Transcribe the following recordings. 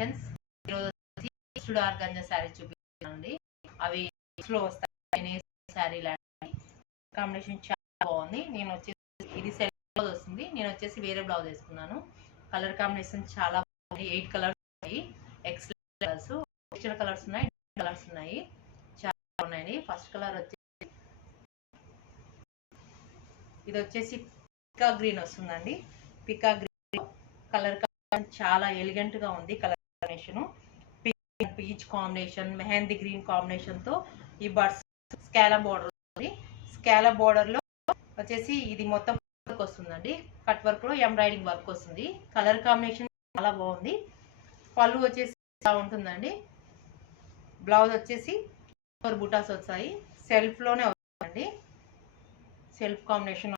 Collections ఈరోజు organza sari చూపిస్తానండి. అవి లో వస్తాయి శారీ లాంటి కాంబినేషన్ చాలా బాగుంది. నేను వచ్చేసి ఇది సెల్ బ్లౌజ్ వస్తుంది. నేను వచ్చేసి వేరే బ్లౌజ్ వేసుకున్నాను. కలర్ కాంబినేషన్ చాలా బాగుంది. 8 కలర్స్ ఉన్నాయి. ఎక్సలెంట్ కలర్స్, పిక్చర్ కలర్స్ ఉన్నాయి, కలర్స్ ఉన్నాయి, చాలా బాగున్నాయి. ఫస్ట్ కలర్ వచ్చేసి ఇది వచ్చేసి పికా గ్రీన్ వస్తుందండి. పికా గ్రీన్ కలర్ చాలా ఎలిగెంట్ గా ఉంది. Colour combination peach combination, mehndi green combination తో ఈ బర్డ్స్ స్కాలప్ బోర్డర్ ఉంది. స్కాలప్ బోర్డర్ లో వచ్చేసి ఇది మొత్తం వర్క్ వస్తుందండి. కట్ వర్క్ లో ఎంబ్రాయిడింగ్ వర్క్ వస్తుంది. కలర్ కాంబినేషన్ చాలా బాగుంది. పళ్ళు వచ్చేసి ఇలా ఉంటుందండి. బ్లౌజ్ వచ్చేసి బుటాస్ వచ్చాయి. సెల్ఫ్ లోనే వస్తుందండి. సెల్ఫ్ కాంబినేషన్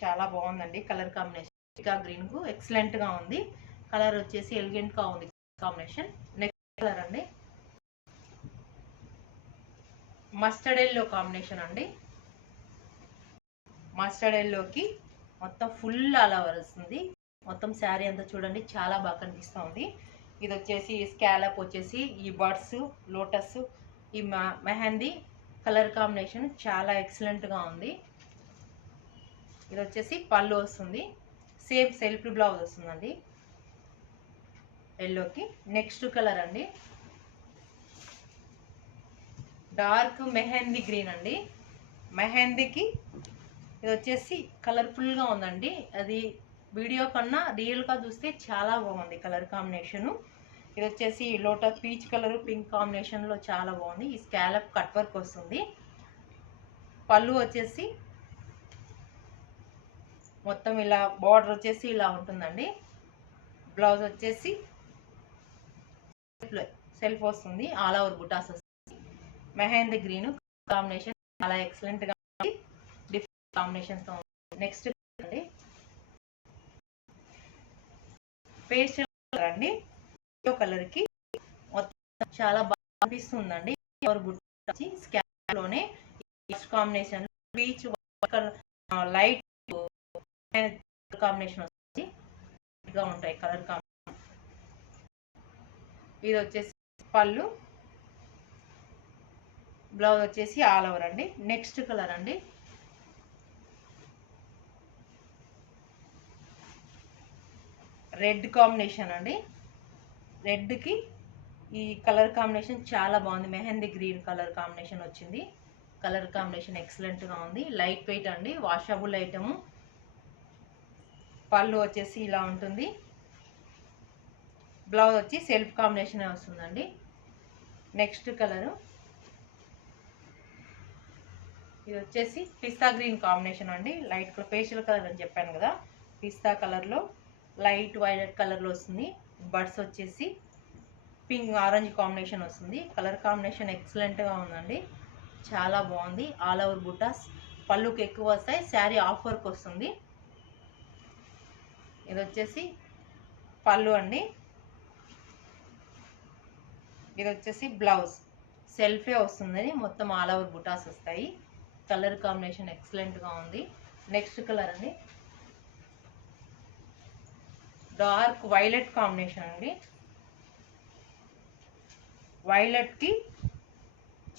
చాలా బాగుందండి. కలర్ కాంబినేషన్ పికా గ్రీన్ కు ఎక్సలెంట్ గా ఉంది. కలర్ వచ్చేసి ఎలిగెంట్ గా ఉంది కాంబినేషన్. నెక్స్ట్ కలర్ అండి మస్టర్డ్ ఎల్లో కాంబినేషన్ అండి. మస్టర్డ్ ఎల్లోకి మొత్తం ఫుల్ అలా వస్తుంది. మొత్తం శారీ అంతా చూడండి చాలా బాగా కనిపిస్తూ ఉంది. ఇది వచ్చేసి స్కాలప్ వచ్చేసి ఈ బర్డ్స్ లోటస్ ఈ మెహందీ కలర్ కాంబినేషన్ చాలా ఎక్సలెంట్ గా ఉంది. ఇది వచ్చేసి పళ్ళు వస్తుంది. సేమ్ సెల్ఫ్ బ్లౌజ్ వస్తుందండి ఎల్లోకి. నెక్స్ట్ కలర్ అండి డార్క్ మెహందీ గ్రీన్ అండి. మెహందీకి ఇది వచ్చేసి కలర్ఫుల్ గా ఉందండి. అది వీడియో కన్నా రియల్ గా చూస్తే చాలా బాగుంది కలర్ కాంబినేషన్. ఇది వచ్చేసి lotus peach colour pink combination లో చాలా బాగుంది. ఈ స్కాలప్ కట్ వర్క్ వస్తుంది. పళ్ళు వచ్చేసి మొత్తం ఇలా బార్డర్ వచ్చేసి ఇలా ఉంటుందండి. బ్లౌజ్ వచ్చేసి సెల్ఫ్ వస్తుంది. ఆల్ ఓవర్ బుటాస్ వస్తుంది. మెహందీ గ్రీన్ కాంబినేషన్ చాలా ఎక్సలెంట్ గా ఉంది. డిఫరెంట్ కాంబినేషన్ తో ఉంది. నెక్స్ట్ అండి పేస్టల్ కలర్ అండి. కలర్ కి మొత్తం చాలా బాగా కనిపిస్తుందండి. స్కాలప్ లోనే కాంబినేషన్ పీచ్ లైట్ కాంబినేషన్ వస్తుంది. ఉంటాయి కలర్ కాంబినేషన్. ఇది వచ్చేసి పళ్ళు, బ్లౌజ్ వచ్చేసి ఆల్ ఓవర్ అండి. నెక్స్ట్ కలర్ అండి రెడ్ కాంబినేషన్ అండి. రెడ్ కి ఈ కలర్ కాంబినేషన్ చాలా బాగుంది. మెహందీ గ్రీన్ కలర్ కాంబినేషన్ వచ్చింది. కలర్ కాంబినేషన్ ఎక్సలెంట్ గా ఉంది. లైట్ వెయిట్ అండి, వాషబుల్ ఐటమ్. పళ్ళు వచ్చేసి ఇలా ఉంటుంది. బ్లౌజ్ వచ్చి సెల్ఫ్ కాంబినేషన్ వస్తుందండి. నెక్స్ట్ కలర్ ఇది వచ్చేసి పిస్తా గ్రీన్ కాంబినేషన్ అండి. లైట్ పేస్టల్ కలర్ అని చెప్పాను కదా, పిస్తా కలర్ లో లైట్ వైలెట్ కలర్ లో వస్తుంది. బర్డ్స్ వచ్చేసి పింక్ ఆరెంజ్ కాంబినేషన్ వస్తుంది. కలర్ కాంబినేషన్ ఎక్సలెంట్ గా ఉందండి. చాలా బాగుంది. ఆల్ ఓవర్ బుటాస్ పళ్ళుకి ఎక్కువ వస్తాయి. శారీ ఆఫ్ వర్క్ వస్తుంది. ఇది వచ్చేసి పళ్ళు అండి. ఇది వచ్చేసి బ్లౌజ్ సెల్ఫే వస్తుంది. మొత్తం ఆల్ ఓవర్ బుటాస్ వస్తాయి. కలర్ కాంబినేషన్ ఎక్సలెంట్ గా ఉంది. నెక్స్ట్ కలర్ అండి డార్క్ వైలెట్ కాంబినేషన్ అండి. వైలెట్ కి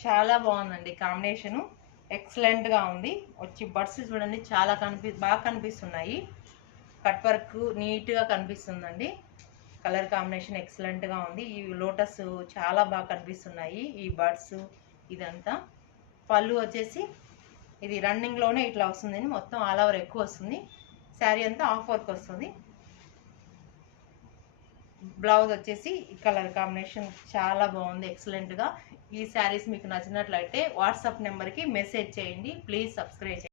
చాలా బాగుందండి కాంబినేషన్. ఎక్సలెంట్ గా ఉంది. వచ్చి బర్డ్స్ చూడండి చాలా బాగా కనిపిస్తున్నాయి. కట్ వర్క్ నీట్ గా కనిపిస్తుందండి. కలర్ కాంబినేషన్ ఎక్సలెంట్ గా ఉంది. ఈ లోటస్ చాలా బాగా కనిపిస్తున్నాయి. ఈ బర్డ్స్ ఇదంతా. పళ్ళు వచ్చేసి ఇది రన్నింగ్ లోనే ఇట్లా వస్తుంది. మొత్తం ఆల్ ఓవర్ ఎక్కువ వస్తుంది. శారీ అంతా ఆఫ్ వర్క్ వస్తుంది. బ్లౌజ్ వచ్చేసి ఈ కలర్ కాంబినేషన్ చాలా బాగుంది ఎక్సలెంట్ గా. ఈ శారీస్ మీకు నచ్చినట్లయితే వాట్సాప్ నెంబర్కి మెసేజ్ చేయండి. ప్లీజ్ సబ్స్క్రైబ్ చేయండి.